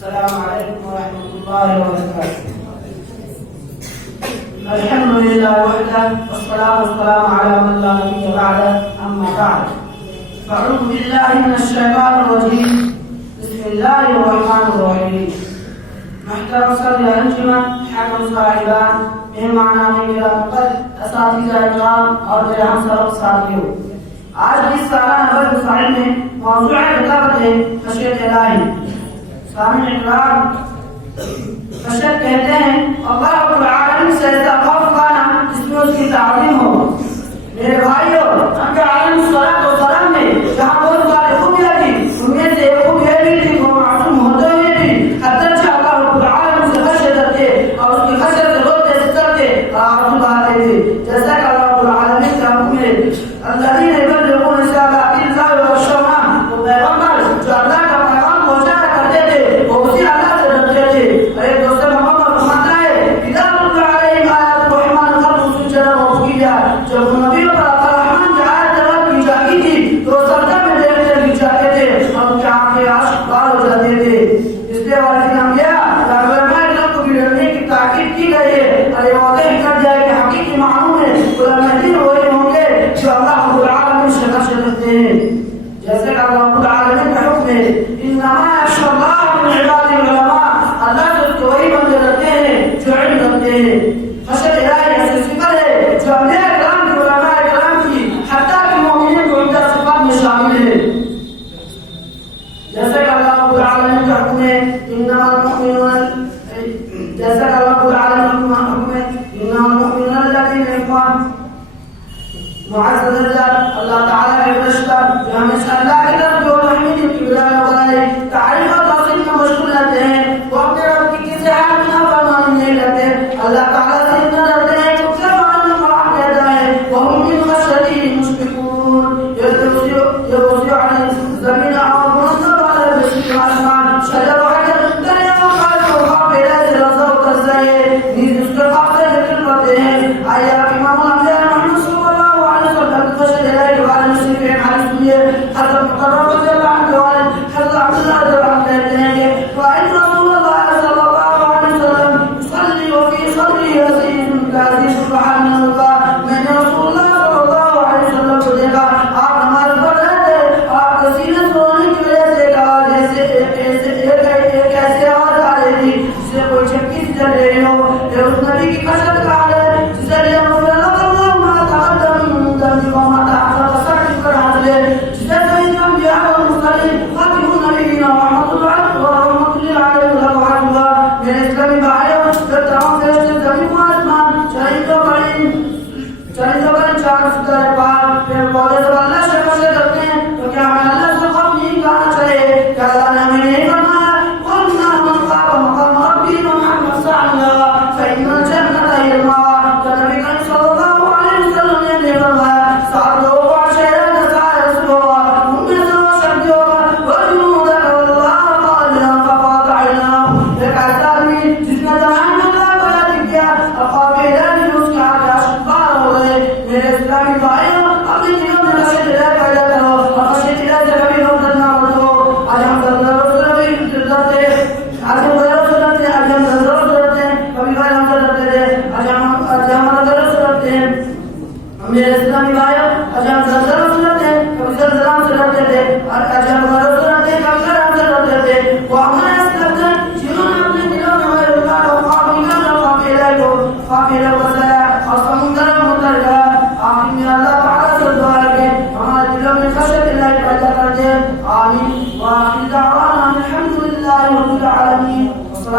السلام عليكم ورحمة الله وبركاته. الحمد لله وحده والصلاة والسلام على من لا نبي بعده، أما بعد فأعوذ بالله من الشيطان الرجيم. بسم الله الرحمن الرحيم. محترم صدر अंजुमन حكم साहिबान मेहमाना मेरा मुकद्दर असातिज़ा इकराम और मेरे हम सब साथियों, आज इस सालाना नंबर मुसाइल में मौजूद है बतावत है खशियत इलाही। सामने इकराम खशियत कहते हैं अल्लाह रब्बुल आलमीन से ऐसा खौफ खाना जिसमें उसकी ताज़ीम हो। मेरे भाइयों, अनके आलम सलात व सलाम में जहाँ बहुत सारी खूबियाँ थी, उनमें से एक खूब यह भी थी वो मासूम होते हुए भी अत्यंत अल्लाह रब्बुल आलमीन से खशियत रखते और उसकी खशियत से रोते सिसकते और आंसू बहाते थे। जैसा कि अल्लाह रब्बुल आलमीन का हुक्म है अल्लज़ीना युबल्लिगूना रिसालातिल्लाहि व यख़शौना, वो पैगंबर जो अल्लाह का पैगाम पहुंचाया करते थे वो उसी अल्लाह से डरते थे। अरे दोस्तों, मोहम्मद फरमाता है इज़ा तुतला अलैहिम आयातुर रहमान ख़र्रू सुज्जदन व बुकिया, जब नबियों पर रहमान की आयत तिलावत की जाती थी तो सजदा में देखते गिर जाते थे और उनकी आंखें आशिक़बार हो जाते थे। इसलिए वालिद अंबिया उलमा इल्म को भी डरने की ताकीद की गई है। अरे वाज़ेह कर दिया है कि हकीकी मानों में उलमा दिन वही होंगे जो अल्लाह रब्बुल आलमीन से खशियत रखते हैं। जैसे कि अल्लाह रब्बुल आलमीन का हुक्म है इन्नमा यख़शल्लाह मिन इबादिल उलमा, अल्लाह से उसके वही बंदे रखते हैं जो इल्म रखते हैं। खशियत इलाही ऐसी सिफत है जो अंबिया किराम की उलमा किराम की हत्ता कि मोमिनीन को उनका सिफत में शामिल है। जैसे कि अल्लाह रब्बुल आलमीन का हुक्म है इन्नमल मुमिनून, जैसा कि अल्लाह रब्बुल आलमीन का हुक्म है इन्नमल मुमिनून अल्लज़ीना इख्वान मुअज़्ज़ज़ अल्लाह ताला के फरिश्ता जो हमेशा अल्लाह की तरफ जो हमीद की बिलाल वगैरह तारीफ और तौसीफ में मशगूल रहते हैं, वो अपने रब की किसी हाल में नाफरमानी नहीं करते। अल्लाह ताला से इतना डरते हैं कि उसके बारे में कुरान कहता है वहुम मिन खश्यतिही मुश्फिकून, ये वसीअ ज़मीन और मुनज़्ज़म वाला बेशक आसमान शजर व हजर दरिया और खाल को पैदा से रज़ा उतर जाए नीज उसके पास से यकीन करते हैं। आया इमाम अम्बिया मोहम्मद सल्लल्लाहु अलैहि वसल्लम की खशियत इलाही के बारे में सिर्फ एक हादीस सुनिए। हज़रत मुकर्रम रज़ियल्लाहु अन्हु के वालिद हज़रत अब्दुल्लाह रज़ियल्लाहु अन्हु कहते हैं कि फ़इन रसूलुल्लाह सल्लल्लाहु अलैहि वसल्लम युसल्ली व फी सदरिही अज़ीज़ुन कअज़ीज़ सुब्हानल्लाह, मैंने रसूलुल्लाह सल्लल्लाहु अलैहि वसल्लम को देखा आप नमाज पढ़ रहे थे, आपके सीने से रोने की वजह से एक आवाज ऐसे ऐसी आवाज आ रही थी जिसे कोई चक्की से चल रही हो। ये उस नबी की खशियत का हाल है जिसे लिए आमीन।